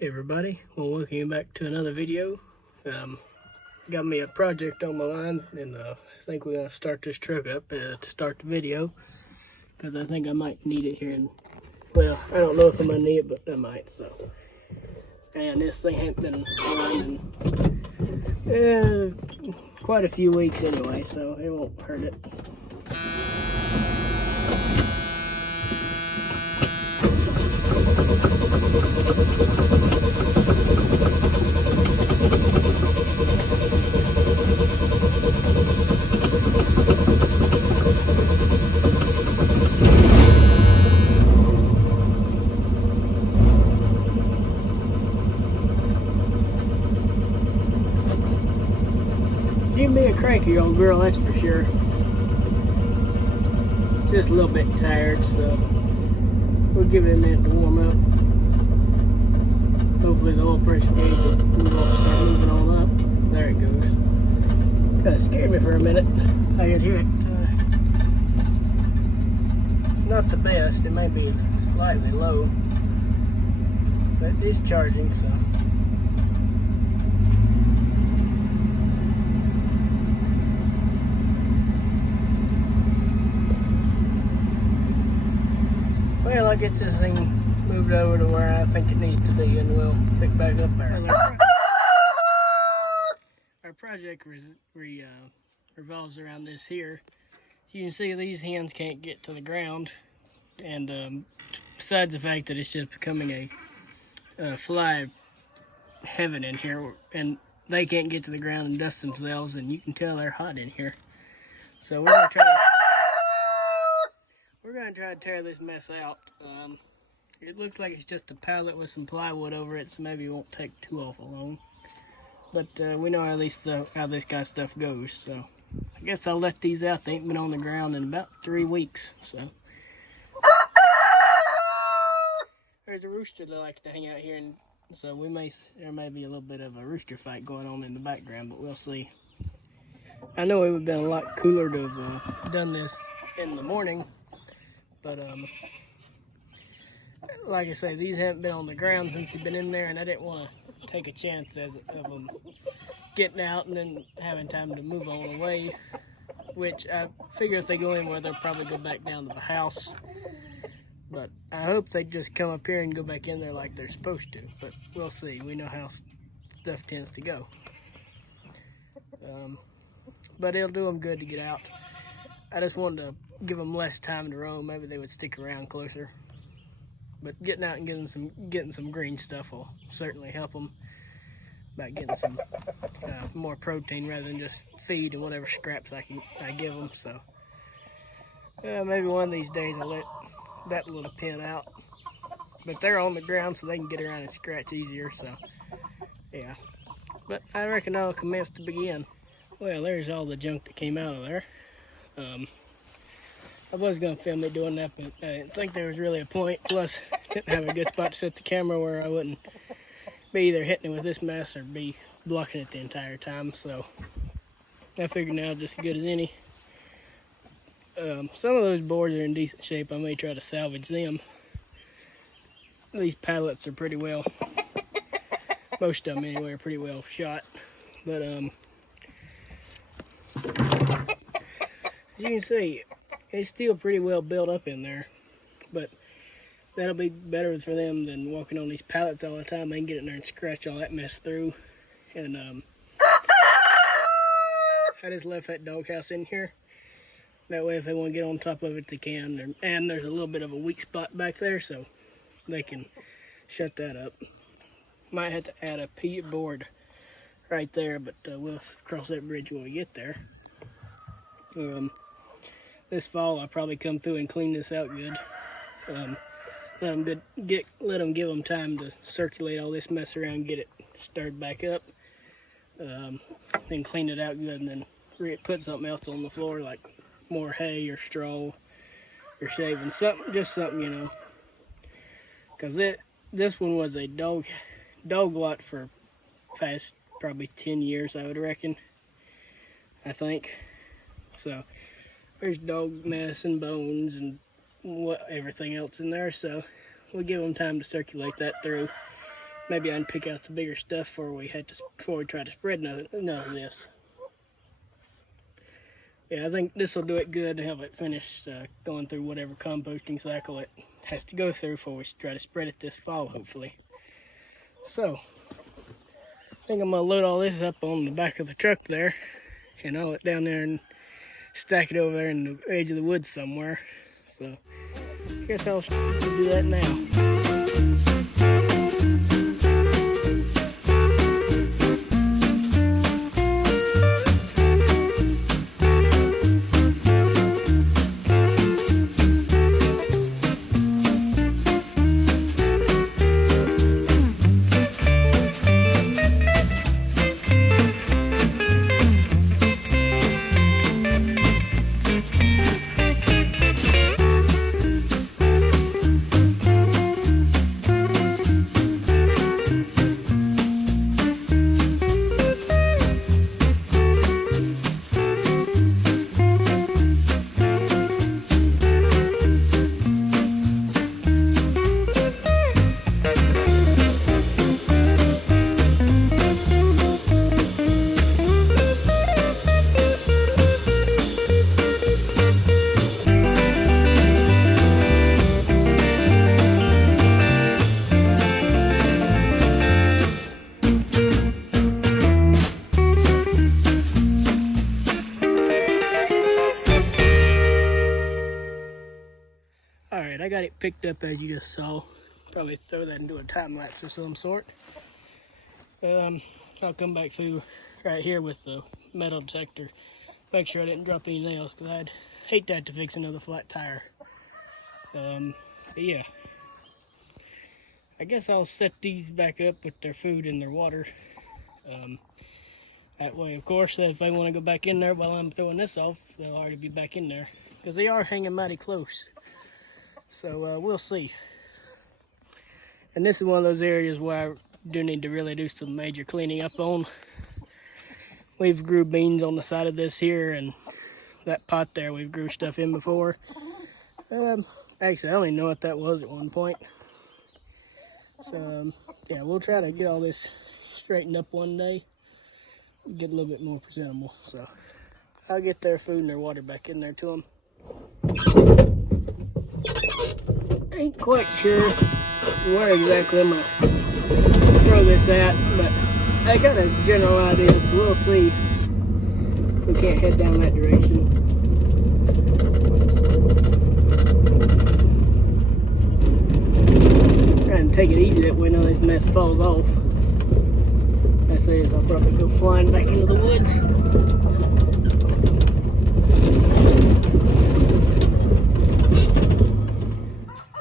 Hey everybody, well, welcome you back to another video. Got me a project on my mind, and I think we're gonna start this truck up to start the video, because I think I might need it here. And well, I don't know if I'm gonna need it, but I might. So, and this thing hasn't been running quite a few weeks anyway, so it won't hurt it. She can be a cranky old girl, that's for sure. Just a little bit tired, so we'll give it a minute to warm up. Hopefully the oil pressure gauge will start moving on up. There it goes. Kind of scared me for a minute. I could hear it. It's not the best. It may be slightly low, but it's charging, so. Well, I'll get this thing moved over to where I think it needs to be, and we'll pick back up there. Our project revolves around this here. You can see these hens can't get to the ground, and besides the fact that it's just becoming a fly heaven in here, and they can't get to the ground and dust themselves, and you can tell they're hot in here. So we're gonna try to tear this mess out. It looks like it's just a pallet with some plywood over it, so maybe it won't take too awful long. But we know how this kind of stuff goes, so I guess I'll let these out. They ain't been on the ground in about 3 weeks, so. There's a rooster that likes to hang out here, and so there may be a little bit of a rooster fight going on in the background, but we'll see. I know it would have been a lot cooler to have done this in the morning, but like I say, these haven't been on the ground since they've been in there, and I didn't want to take a chance of them getting out and then having time to move on away, which I figure if they go anywhere, they'll probably go back down to the house. But I hope they just come up here and go back in there like they're supposed to, but we'll see. We know how stuff tends to go. But it'll do them good to get out. I just wanted to give them less time to roam. Maybe they would stick around closer. But getting out and getting some green stuff will certainly help them by getting some more protein rather than just feed and whatever scraps I give them. So maybe one of these days I'll let that little pen out. But they're on the ground, so they can get around and scratch easier. So yeah. But I reckon I'll commence to begin. Well, there's all the junk that came out of there. I was going to film it doing that, but I didn't think there was really a point. Plus, didn't have a good spot to set the camera where I wouldn't be either hitting it with this mess or be blocking it the entire time. So I figured now just as good as any. Some of those boards are in decent shape. I may try to salvage them. These pallets are pretty well, most of them anyway, are pretty well shot. But as you can see, it's still pretty well built up in there, but that'll be better for them than walking on these pallets all the time. They can get in there and scratch all that mess through. And I just left that doghouse in here. That way if they want to get on top of it, they can. And there's a little bit of a weak spot back there, so they can shut that up. Might have to add a board right there, but we'll cross that bridge when we get there. This fall I'll probably come through and clean this out good. Let them give them time to circulate all this mess around, get it stirred back up, then clean it out good, and then put something else on the floor like more hay or straw or shaving, just something, you know. Because this one was a dog lot for past probably 10 years, I would reckon. I think so. There's dog mess and bones and everything else in there, so we'll give them time to circulate that through. maybe I can pick out the bigger stuff before we try to spread none of this. Yeah, I think this will do it good to have it finished going through whatever composting cycle it has to go through before we try to spread it this fall, hopefully. So, I think I'm going to load all this up on the back of the truck there and haul it down there and stack it over there in the edge of the woods somewhere. So, I guess I'll do that now. Alright, I got it picked up as you just saw. Probably throw that into a time lapse of some sort. I'll come back through right here with the metal detector. Make sure I didn't drop any nails, because I'd hate that to fix another flat tire. But yeah. I guess I'll set these back up with their food and their water. That way, of course, if they want to go back in there while I'm throwing this off, they'll already be back in there. Because they are hanging mighty close. So we'll see. And this is one of those areas where I do need to really do some major cleaning up on. We've grew beans on the side of this here, and that pot there we've grew stuff in before. Actually, I don't even know what that was at one point. So yeah, we'll try to get all this straightened up one day, get a little bit more presentable. So I'll get their food and their water back in there to them. Ain't quite sure where exactly I'm gonna throw this at, but I got a general idea, so we'll see if we can't head down that direction. Trying to take it easy that way, none of this mess falls off. I say is I'll probably go flying back into the woods.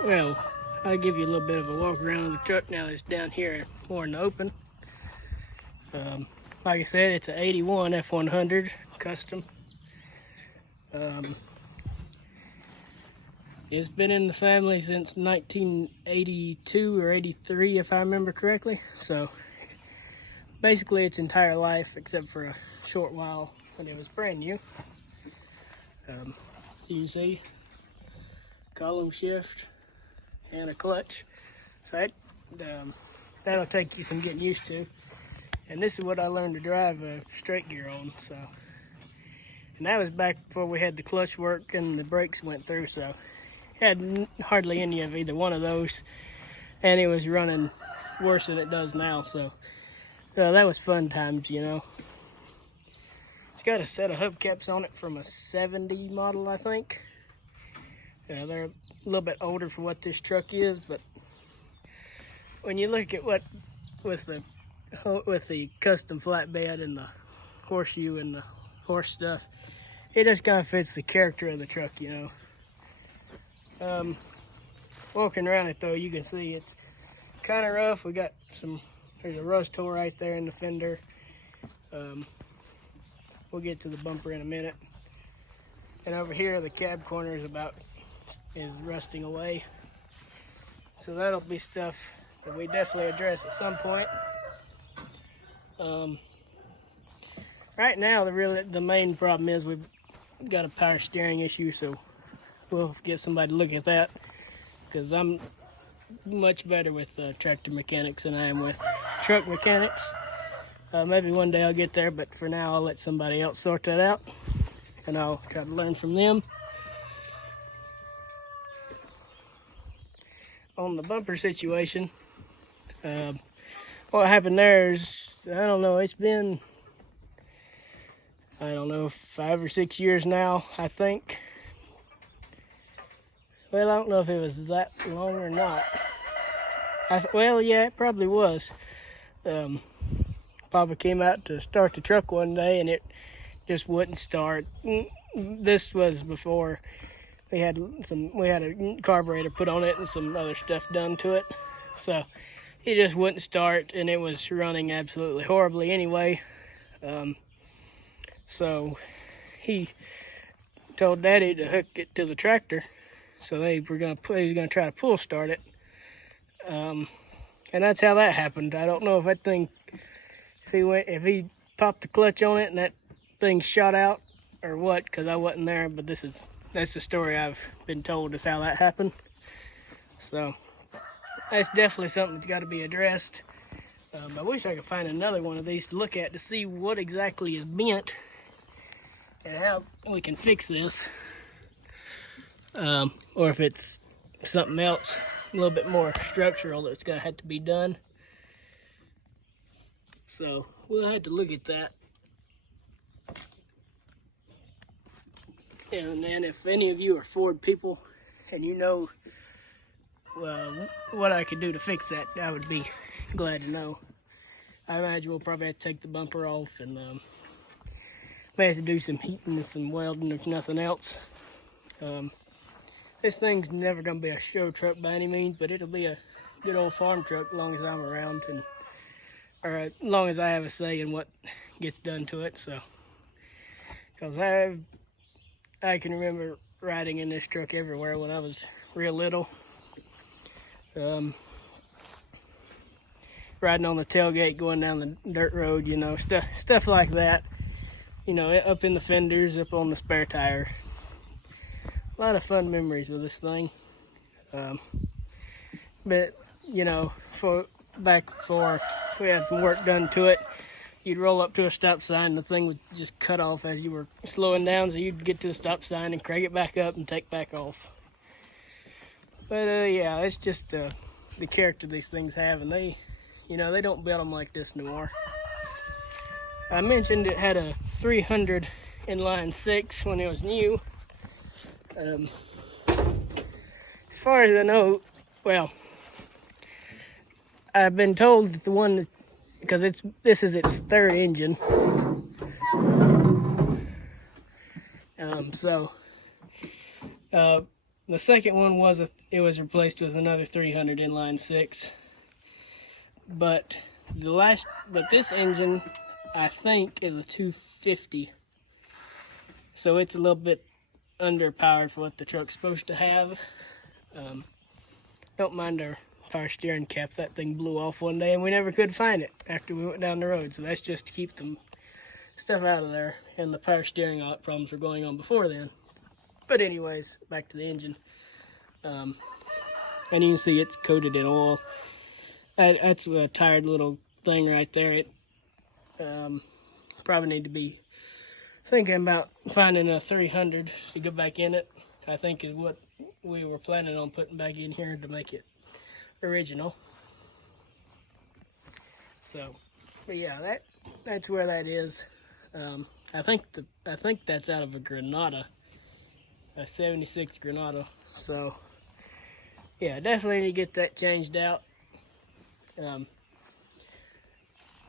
Well, I'll give you a little bit of a walk around of the truck now that it's down here more in the open. Like I said, it's an 81 F100 custom. It's been in the family since 1982 or 83, if I remember correctly. So basically its entire life, except for a short while when it was brand new. You can see column shift and a clutch. So that'll take you some getting used to. And this is what I learned to drive a straight gear on. So, and that was back before we had the clutch work and the brakes went through. So had hardly any of either one of those, and it was running worse than it does now. So that was fun times, you know. It's got a set of hubcaps on it from a 70 model, I think. They're a little bit older for what this truck is, but when you look at what with the custom flatbed and the horseshoe and the horse stuff, it just kind of fits the character of the truck, you know. Walking around it though, you can see it's kind of rough. We got there's a rust hole right there in the fender. We'll get to the bumper in a minute. And over here, the cab corner is rusting away. So that'll be stuff that we definitely address at some point. Right now, the main problem is we've got a power steering issue, so we'll get somebody to look at that, because I'm much better with tractor mechanics than I am with truck mechanics. Maybe one day I'll get there, but for now I'll let somebody else sort that out, and I'll try to learn from them. On the bumper situation, what happened there is, I don't know, it's been, I don't know, 5 or 6 years now, I think. Well, I don't know if it was that long or not. Well, yeah, it probably was. Papa came out to start the truck one day and it just wouldn't start. This was before we had a carburetor put on it and some other stuff done to it. So it just wouldn't start, and it was running absolutely horribly anyway. So he told Daddy to hook it to the tractor. So he was gonna try to pull start it. And that's how that happened. I don't know if that thing, if he popped the clutch on it and that thing shot out or what, because I wasn't there, but that's the story I've been told is how that happened. So that's definitely something that's got to be addressed. I wish I could find another one of these to look at to see what exactly is bent and how we can fix this. Or if it's something else, a little bit more structural that's gonna have to be done. So we'll have to look at that. And then if any of you are Ford people and you know what I could do to fix that, I would be glad to know. I imagine we'll probably have to take the bumper off and may have to do some heating and some welding if nothing else. This thing's never gonna be a show truck by any means, but it'll be a good old farm truck as long as I'm around, or as long as I have a say in what gets done to it. So, because I can remember riding in this truck everywhere when I was real little. Riding on the tailgate, going down the dirt road, you know, stuff like that. You know, up in the fenders, up on the spare tire. A lot of fun memories with this thing. But, you know, back before we had some work done to it, you'd roll up to a stop sign and the thing would just cut off as you were slowing down, so you'd get to the stop sign and crank it back up and take back off. But yeah, it's just the character these things have, and they don't build them like this anymore. I mentioned it had a 300 inline 6 when it was new. As far as I know, well, I've been told that the one, because this is its third engine. The second one was replaced with another 300 inline 6. But this engine, I think, is a 250. So it's a little bit underpowered for what the truck's supposed to have. Don't mind our power steering cap. That thing blew off one day and we never could find it after we went down the road. So that's just to keep the stuff out of there, and the power steering problems were going on before then. But anyways, back to the engine. And you can see it's coated in oil. That's a tired little thing right there. It probably need to be thinking about finding a 300 to go back in it. I think is what we were planning on putting back in here to make it original. So, but yeah, that's where that is. I think that's out of a Granada, a 76 Granada. So yeah, definitely need to get that changed out.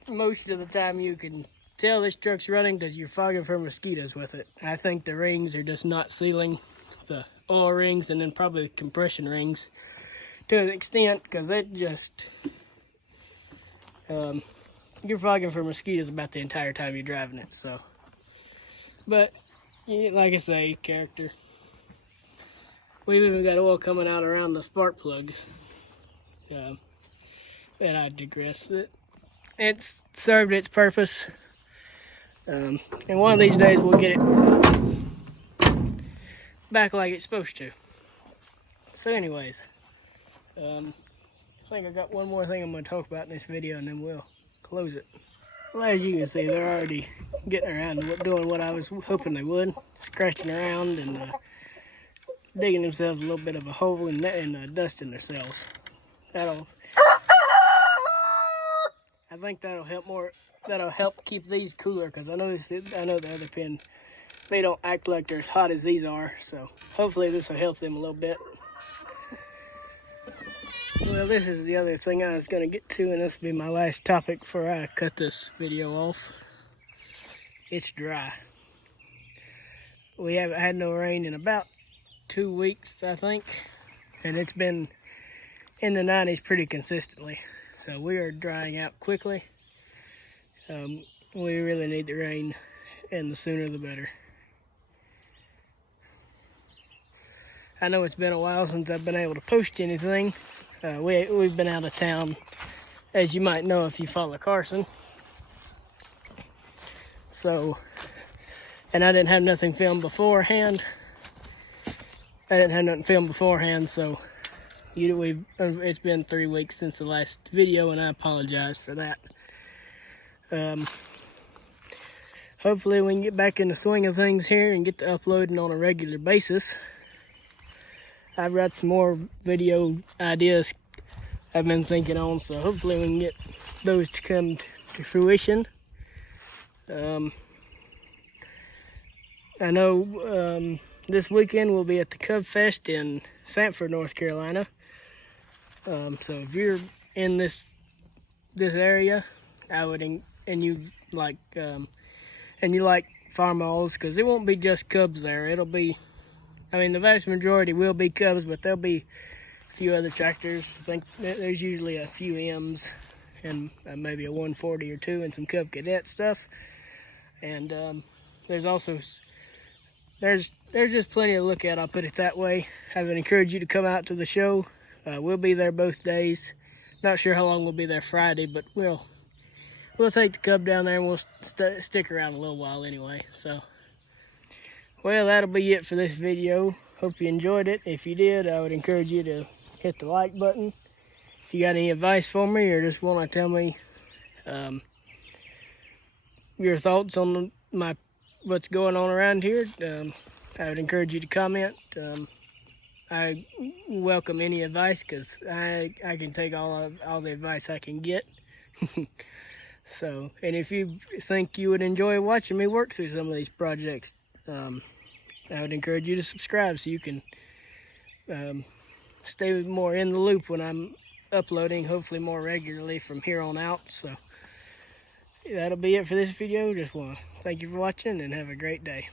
Most of the time you can tell this truck's running because you're fogging for mosquitoes with it. I think the rings are just not sealing, the oil rings and then probably the compression rings to an extent, because it just you're fogging for mosquitoes about the entire time you're driving it. So, but yeah, like I say, character. We've even got oil coming out around the spark plugs. And I digress. It's served its purpose. And one of these days we'll get it back like it's supposed to. So anyways, think I got one more thing I'm going to talk about in this video, and then we'll close it. Well, as you can see, they're already getting around to doing what I was hoping they would. Scratching around and digging themselves a little bit of a hole and dusting themselves. I think that'll help keep these cooler, because I know the other pen, they don't act like they're as hot as these are, so hopefully this will help them a little bit. Well, this is the other thing I was going to get to, and this will be my last topic before I cut this video off. It's dry. We haven't had no rain in about 2 weeks, I think, and it's been in the 90s pretty consistently. So we are drying out quickly. We really need the rain, and the sooner the better. I know it's been a while since I've been able to post anything. We've been out of town, as you might know if you follow Carson. So, and I didn't have nothing filmed beforehand. So it's been 3 weeks since the last video, and I apologize for that. Hopefully we can get back in the swing of things here and get to uploading on a regular basis. I've got some more video ideas I've been thinking on, so hopefully we can get those to come to fruition. I know this weekend we'll be at the Cub Fest in Sanford, North Carolina. So if you're in this area, and you like farm animals, because it won't be just cubs there. It'll be, I mean, the vast majority will be cubs, but there'll be a few other tractors. I think there's usually a few M's and maybe a 140 or two and some Cub Cadet stuff. And there's just plenty to look at, I'll put it that way. I would encourage you to come out to the show. We'll be there both days. Not sure how long we'll be there Friday, but we'll take the Cub down there, and we'll stick around a little while anyway. So, well, that'll be it for this video. Hope you enjoyed it. If you did, I would encourage you to hit the like button. If you got any advice for me, or just want to tell me your thoughts on what's going on around here, I would encourage you to comment. I welcome any advice, because I can take all the advice I can get. So, and if you think you would enjoy watching me work through some of these projects, I would encourage you to subscribe so you can stay more in the loop when I'm uploading, hopefully more regularly from here on out. So that'll be it for this video. Just want to thank you for watching, and have a great day.